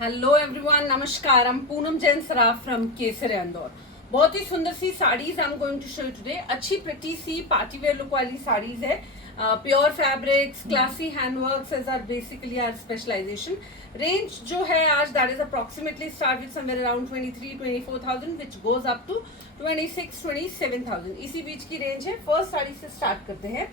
Hello everyone, नमस्कार। I'm Poonam Jain Saraf from Kesar Indore. बहुत ही सुंदर सी saris I am going to show you today. अच्छी प्रिटी सी पार्टी वेयर लुक वाली साड़ीज है। Pure fabrics, classy handworks is our basically our specialisation. Range जो है आज that is approximately start with somewhere around 23-24,000 which goes up to 26-27,000। इसी बीच की range है। फर्स्ट साड़ी से स्टार्ट करते हैं।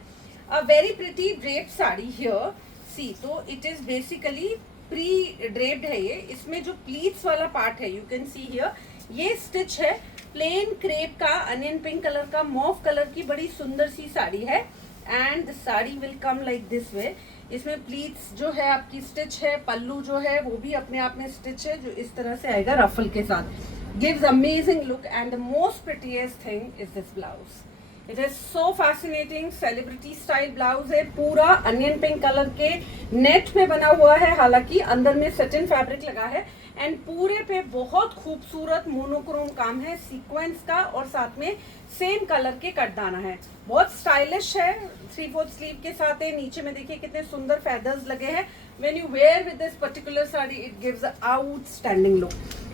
A very pretty drape sari here see. तो it is basically pre draped है ये। इसमें जो प्लीट्स वाला पार्ट है यू कैन सी हियर, ये स्टिच है प्लेन क्रेप का, अनियन पिंक कलर का, मॉव कलर की बड़ी सुंदर सी साड़ी है। And the sari will come like this way. इसमें प्लीट्स जो है आपकी स्टिच है, पल्लू जो है वो भी अपने आप में स्टिच है जो इस तरह से आएगा रफल के साथ। Gives amazing look and the most prettiest thing is this blouse. It is so fascinating. Celebrity style blouse है, पूरा अनियन पिंक कलर के नेट पे बना हुआ है, हालांकि अंदर में सटिन फैब्रिक लगा है। एंड पूरे पे बहुत खूबसूरत मोनोक्रोम काम है सीक्वेंस का, और साथ में सेम कलर के कटदाना है। बहुत स्टाइलिश है। 3/4 स्लीव के साथ है। नीचे में देखिए कितने सुंदर फेदर्स लगे हैं। When you wear with this particular sari it gives outstanding look.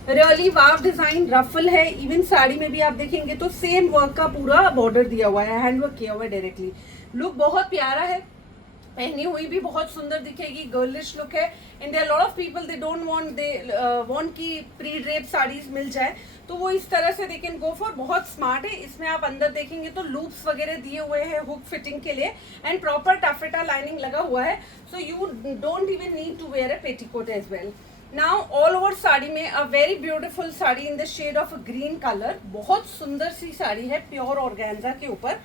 Really wow design, ruffle है। इवन साड़ी में भी आप देखेंगे तो सेम वर्क का पूरा बॉर्डर दिया हुआ है, हैंडवर्क किया हुआ है डायरेक्टली। लुक बहुत प्यारा है। पहनी हुई भी बहुत सुंदर दिखेगी, गर्लिश लुक है। And there lot of people they don't want, they want की प्री ड्रेप साड़ीज मिल जाए, तो वो इस तरह से दे कैन गो फॉर। बहुत स्मार्ट है। इसमें आप अंदर देखेंगे तो लूप्स वगैरह दिए हुए हैं हुक फिटिंग के लिए, एंड प्रॉपर टाफेटा लाइनिंग लगा हुआ है। So you don't even need to wear a petticoat as well. Now all over sari में a very beautiful sari in the shade of green colour. बहुत सुंदर सी साड़ी है, प्योर ऑर्गेन्जा के ऊपर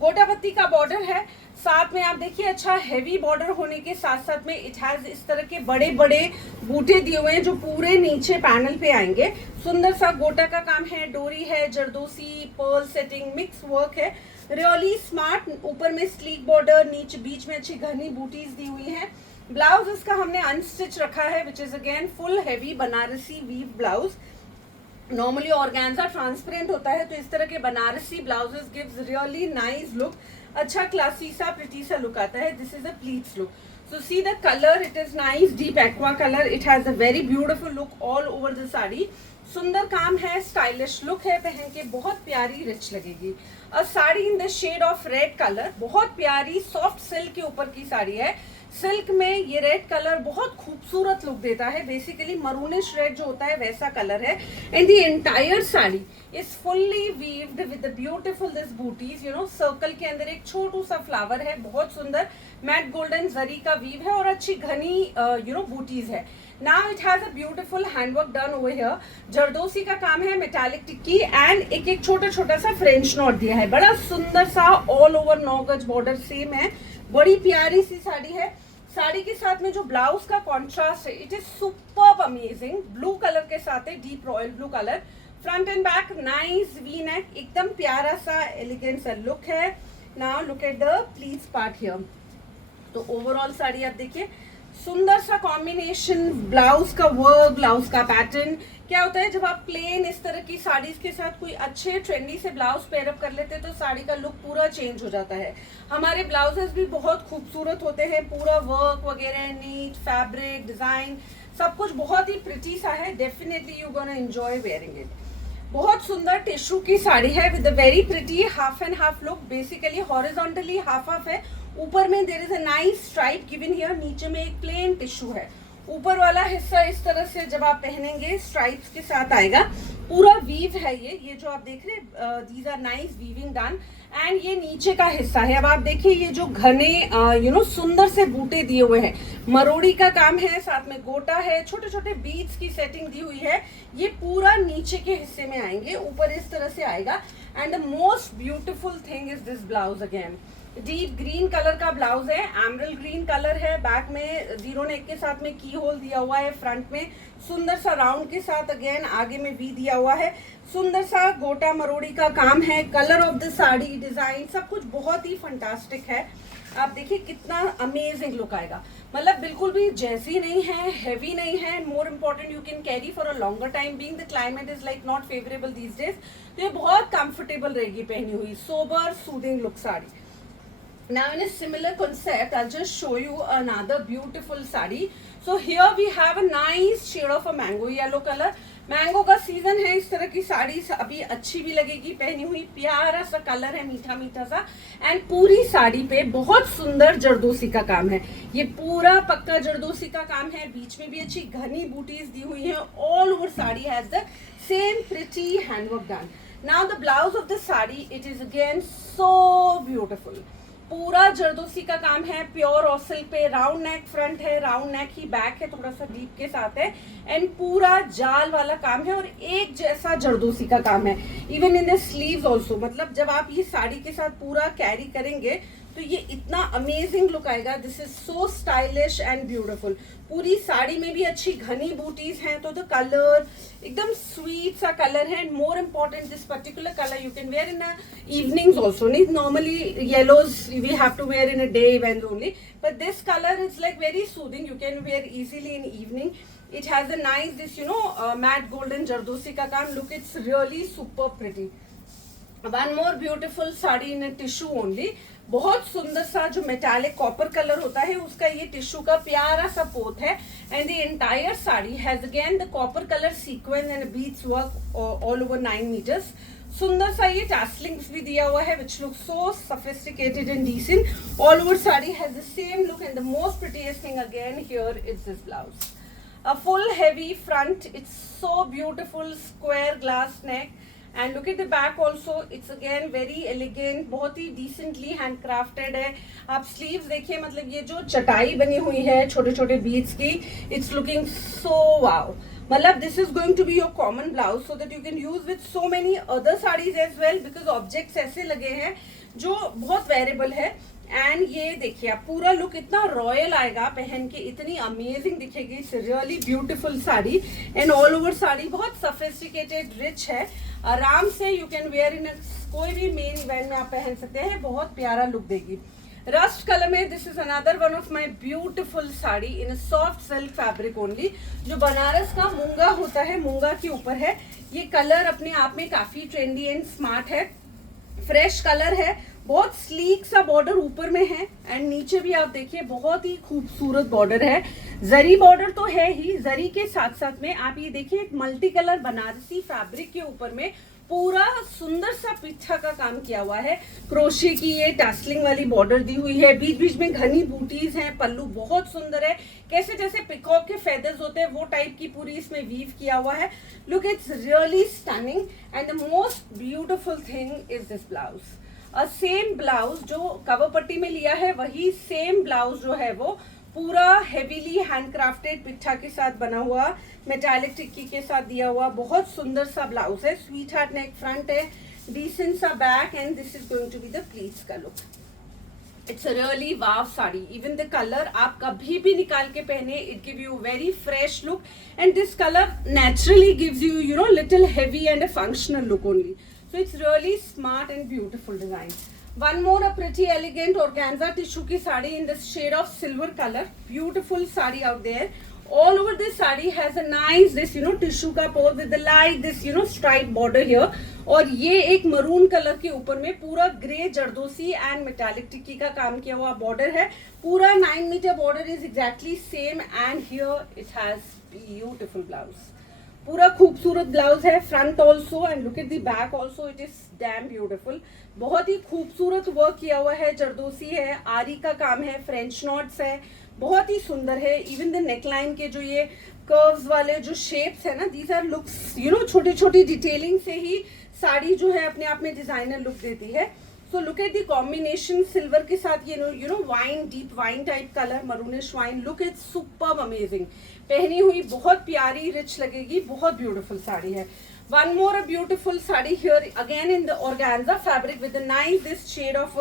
गोटापत्ती का बॉर्डर है। साथ में आप देखिए अच्छा हेवी बॉर्डर होने के साथ साथ में इट हैज इस तरह के बड़े बड़े बूटे दिए हुए हैं जो पूरे नीचे पैनल पे आएंगे। सुंदर सा गोटा का काम है, डोरी है, zardozi pearl setting mix work है। Really smart. ऊपर में स्लीक बॉर्डर, नीचे बीच में अच्छी घनी बूटीज दी हुई है। ब्लाउज इसका हमने अनस्टिच रखा है which is again full heavy Banarasi weave blouse. Normally organza transparent होता है, तो इस तरह के Banarasi blouses gives really nice look. अच्छा क्लासी सा प्रिटी सा लुक आता है। This is a pleats look. So see the colour, it is nice deep aqua colour. It has a very beautiful look all over the sari. सुंदर काम है, stylish look है, पहन के बहुत प्यारी रिच लगेगी। A sari in the shade of red colour, बहुत प्यारी सॉफ्ट सिल्क के ऊपर की साड़ी है। सिल्क में ये रेड कलर बहुत खूबसूरत लुक देता है। बेसिकली मरूनिश रेड जो होता है वैसा कलर है। And the entire sari is fully weaved with the beautiful this booties. You know circle के अंदर एक छोटू सा फ्लावर है, बहुत सुंदर मैट गोल्डन जरी का वीव है और अच्छी घनी यू नो बूटीज है। Now it has a beautiful handwork done over here. Zardozi का काम है, मेटालिक टिक्की, एंड एक एक छोटा छोटा सा फ्रेंच नॉट दिया है। बड़ा सुंदर सा ऑल ओवर 9 गज बॉर्डर सेम है। बड़ी प्यारी सी साड़ी है। साड़ी के साथ में जो ब्लाउज का कॉन्ट्रास्ट है it is superb amazing. Blue colour के साथ है, deep royal blue colour. Front end back nice V neck, एकदम प्यारा सा एलिगेंट सा लुक है। Now look at the pleats part here. तो ओवरऑल साड़ी आप देखिए, सुंदर सा कॉम्बिनेशन, ब्लाउज का वर्क, ब्लाउज का पैटर्न। क्या होता है जब आप प्लेन इस तरह की साड़ीज के साथ कोई अच्छे ट्रेंडी से ब्लाउज पेयरअप कर लेते हैं तो साड़ी का लुक पूरा चेंज हो जाता है। हमारे ब्लाउजेस भी बहुत खूबसूरत होते हैं, पूरा वर्क वगैरह, नीट फैब्रिक डिजाइन, सब कुछ बहुत ही प्रिटी सा है। Definitely you gonna enjoy wearing it. बहुत सुंदर टिश्यू की साड़ी है with a very pretty half and half look. Basically horizontally half half है, ऊपर में there is a nice stripe given here, नीचे में एक प्लेन टिश्यू है। ऊपर वाला हिस्सा इस तरह से जब आप पहनेंगे स्ट्राइप्स के साथ आएगा। पूरा वीव है ये जो आप देख रहे हैं, these are nice weaving done. And ये नीचे का हिस्सा है। अब आप देखिए ये जो घने यू नो सुंदर से बूटे दिए हुए हैं, मरोड़ी का काम है, साथ में गोटा है, छोटे छोटे बीड्स की सेटिंग दी हुई है। ये पूरा नीचे के हिस्से में आएंगे, ऊपर इस तरह से आएगा। And the most beautiful thing is this blouse again deep green colour का ब्लाउज है, एमरल्ड ग्रीन कलर है। बैक में जीरो नेक के साथ में की होल दिया हुआ है, फ्रंट में सुंदर सा राउंड के साथ अगेन आगे में वी दिया हुआ है। सुंदर सा गोटा मरोड़ी का काम है। Colour of the sari, design, सब कुछ बहुत ही फंटास्टिक है। आप देखिए कितना अमेजिंग लुक आएगा। मतलब बिल्कुल भी जैसी नहीं है, हैवी नहीं है। More important you can carry for a longer time being the climate is like not favourable these days. तो ये बहुत कंफर्टेबल रहेगी पहनी हुई, sober soothing look sari. Now in a similar concept, I'll just show you another beautiful sari. So here we have a nice shade shade of a mango yellow colour. Mango का season है, इस तरह की साड़ी अभी अच्छी भी लगेगी पहनी हुई। प्यारा सा कलर है, मीठा मीठा सा, एंड पूरी साड़ी पे बहुत सुंदर जरदोसी का काम है। ये पूरा पक्का जरदोसी का काम है, बीच में भी अच्छी घनी बूटीज दी हुई है। All over sari has the same pretty handwork done. Now the blouse of the sari, it is again so beautiful. पूरा जरदोसी का काम है, प्योर और सिल्क पे। राउंड नेक फ्रंट है, राउंड नेक ही बैक है, थोड़ा सा डीप के साथ है, एंड पूरा जाल वाला काम है और एक जैसा जरदोसी का काम है। Even in the sleeves also, मतलब जब आप ये साड़ी के साथ पूरा कैरी करेंगे तो ये इतना अमेजिंग लुक आएगा। This is so stylish and beautiful. पूरी साड़ी में भी अच्छी घनी बूटीज हैं, तो द कलर एकदम स्वीट सा कलर है। And more important, this particular colour you can wear in evenings also. नहीं, normally yellows we have to wear in a day event only, but this colour is like very soothing, you can wear easily in evening. It has a nice this matte golden jardosi का काम look. It's really super pretty. One more beautiful sari in a tissue only. बहुत सुंदर सा जो metallic copper colour होता है उसका ये टिश्यू का प्यारा सा पोत है। And the entire sari has again the copper colour sequins and beads work all over 9 metres. सुंदर सा ये टैसलिंग्स भी दिया हुआ है which look so sophisticated and decent. All over sari has the same look and the most prettiest thing again here is this blouse. A full heavy front, it's so beautiful, square glass neck, and look at the back also, it's again very elegant, बहुत ही decently handcrafted है। आप sleeves देखिए, मतलब ये जो चटाई बनी हुई है छोटे छोटे beads की, it's looking so wow। मतलब this is going to be your common blouse so that you can use with so many other sarees as well, because objects ऐसे लगे हैं जो बहुत वेरेबल है। एंड ये देखिए आप पूरा लुक इतना रॉयल आएगा पहन के, इतनी अमेजिंग दिखेगी। It's really beautiful sari and all over sari बहुत सफिस्टिकेटेड रिच है। आराम से यू कैन वेयर इन कोई भी मेन इवेंट में आप पहन सकते हैं, बहुत प्यारा लुक देगी। रस्ट कलर में this is another one of my beautiful sari in soft silk fabric only. जो बनारस का मूंगा होता है, मूंगा के ऊपर है ये कलर, अपने आप में काफी ट्रेंडी एंड स्मार्ट है। फ्रेश कलर है, बहुत स्लीक सा बॉर्डर ऊपर में है एंड नीचे भी आप देखिए बहुत ही खूबसूरत बॉर्डर है। जरी बॉर्डर तो है ही, जरी के साथ साथ में आप ये देखिए एक मल्टी कलर बनारसी फैब्रिक के ऊपर में पूरा सुंदर सा पिट्ठा का काम किया हुआ है। क्रोशे की ये टैसलिंग वाली बॉर्डर दी हुई है, बीच बीच में घनी बूटीज हैं, पल्लू बहुत सुंदर है, कैसे जैसे पिकॉक के फेदर्स होते हैं वो टाइप की पूरी इसमें वीव किया हुआ है। Look, it's really stunning and the most beautiful thing is this blouse. Same blouse जो कवर पट्टी में लिया है वही सेम ब्लाउज जो है वो पूरा हेवीली हैंडक्राफ्टेड पिट्ठा के साथ बना हुआ, मेटालिक टिक्की के साथ दिया हुआ, बहुत सुंदर सा ब्लाउज है। स्वीट हार्ट नेक फ्रंट है, डिसेंट सा back, and this is going to be the pleats का look. It's a really wow sari. Even the colour आप कभी भी निकाल के पहने, it give you very fresh look and this colour naturally gives you little heavy and a functional look only. So it's really smart and beautiful design. One more a pretty elegant organza tissue की sari in the shade of silver color. Beautiful sari out there. All over this sari has a nice this tissue का पोत with the light this stripe border here. और ये एक maroon colour के ऊपर में पूरा ग्रे जरदोसी एंड मेटालिक टिक्की का काम किया हुआ बॉर्डर है। पूरा 9 metre border is exactly same and here it has beautiful blouse. पूरा खूबसूरत ब्लाउज है, front also and look at the back also, it is damn beautiful. बहुत ही खूबसूरत वर्क किया हुआ है, जरदोसी है, आरी का काम है, फ्रेंच नॉट्स है, बहुत ही सुंदर है। इवन द नेकलाइन के जो ये कर्व्स वाले जो शेप्स है ना, दीज आर लुक्स छोटी छोटी डिटेलिंग से ही साड़ी जो है अपने आप में डिजाइनर लुक देती है। So look at the combination silver के साथ ये wine, deep wine type colour, maroonish wine, look it's superb amazing. पहनी हुई बहुत प्यारी रिच लगेगी, बहुत ब्यूटीफुल साड़ी है। One more a beautiful sari here again in the organza fabric with nice this shade of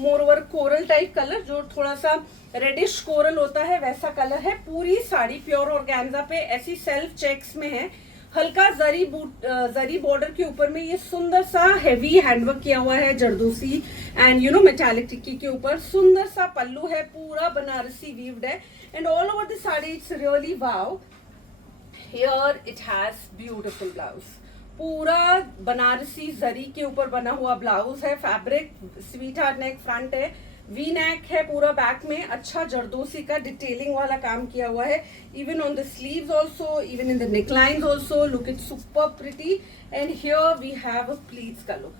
more over coral type colour, जो थोड़ा सा रेडिश कोरल होता है वैसा कलर है। पूरी साड़ी प्योर ऑर्गेन्जा पे ऐसी सेल्फ चेक्स में है, हल्का जरी बॉर्डर के ऊपर में ये सुंदर सा हेवी हैंडवर्क किया हुआ है जरदोसी एंड मेटालिक टिक्की के ऊपर। सुंदर सा पल्लू है, पूरा बनारसी वीव्ड है and all over the sari it's really wow. Here it has beautiful blouse, पूरा बनारसी जरी के ऊपर बना हुआ ब्लाउज है। Fabric sweet heart neck front है, वी नेक है पूरा बैक में, अच्छा जरदोसी का डिटेलिंग वाला काम किया हुआ है, even on the sleeves also, even in the necklines also, look it super pretty, and here we have a pleats का look.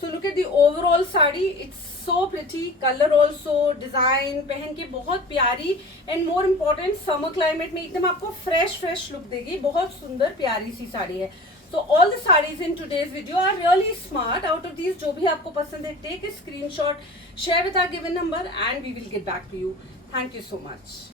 So look at the overall sari, it's so pretty, color also, design पहन के बहुत प्यारी, and more important summer climate में एकदम आपको fresh look देगी. बहुत सुंदर प्यारी सी साड़ी है. So all the sarees in today's video are really smart. Out of these जो भी आपको पसंद है, take a screenshot, share with our given number, and we will get back to you. Thank you so much.